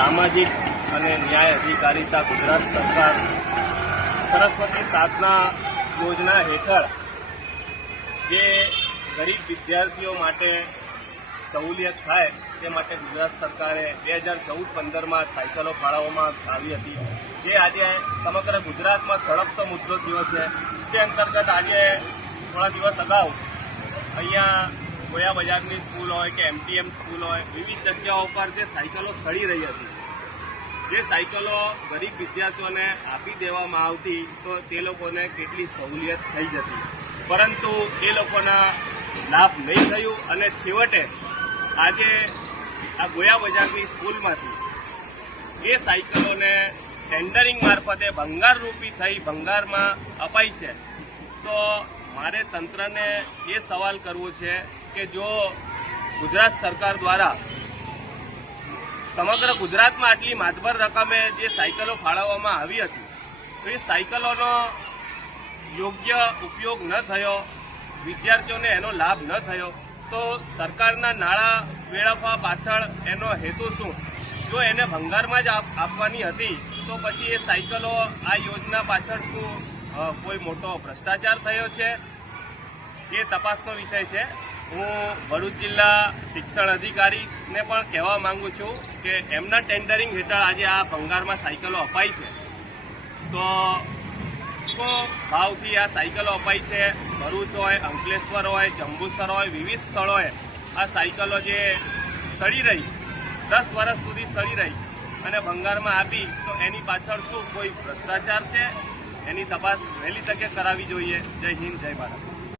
सामाजिक અને ન્યાય અધિકારીતા ગુજરાત સરકાર સરસ્વતી સાધના યોજના હેઠળ જે ગરીબ વિદ્યાર્થીઓ માટે સહુલિયત થાય તે માટે ગુજરાત સરકારે 2014-15માં સાયકલો ફાળવવામાં આવી હતી, જે આજે સમગ્ર ગુજરાતમાં સળગતો મુદ્દો થયો છે। તે અંતર્ગત આજે થોડા દિવસ અગાઉ અહીંયા ગોયા બજારની સ્કૂલ હોય કે MTM સ્કૂલ હોય, વિવિધ જગ્યાઓ પર જે સાયકલો સડી રહી હતી, જે સાયકલો ગરીબ વિદ્યાર્થીઓને આપી દેવામાં આવતી તો તે લોકોને કેટલી સહુલિયત થઈ જતી, પરંતુ એ લોકોના લાભ નહીં થયું અને છેવટે આજે આ ગોયા બજારની સ્કૂલમાંથી એ સાયકલોને ટેન્ડરિંગ મારફતે ભંગારરૂપી થઈ ભંગારમાં અપાઈ છે। તો મારે તંત્રને એ સવાલ કરવો છે કે જો ગુજરાત સરકાર દ્વારા સમગ્ર ગુજરાતમાં આટલી માતબર રકમે જે સાયકલો ફાળવવામાં આવી હતી તો એ સાયકલોનો યોગ્ય ઉપયોગ ન થયો, વિદ્યાર્થીઓને એનો લાભ ન થયો, તો સરકારના નાણાં વેડફવા પાછળ એનો હેતુ શું? જો એને ભંગારમાં જ આપવાની હતી તો પછી એ સાયકલો આ યોજના પાછળ શું કોઈ મોટો ભ્રષ્ટાચાર થયો છે? એ તપાસનો વિષય છે। હું ભરૂચ જિલ્લા શિક્ષણ અધિકારીને પણ કહેવા માંગુ છું કે એમના ટેન્ડરિંગ હેઠળ આજે આ ભંગારમાં સાયકલો અપાઈ છે, તો શું ભાવથી આ સાયકલો અપાઈ છે? ભરૂચ હોય, અંકલેશ્વર હોય, જંબુસર હોય, વિવિધ સ્થળોએ આ સાયકલો જે સડી રહી, 10 વર્ષ સુધી સડી રહી અને ભંગારમાં આપી, તો એની પાછળ શું કોઈ ભ્રષ્ટાચાર છે? એની તપાસ વહેલી તકે કરાવવી જોઈએ। જય હિન્દ, જય ભારત।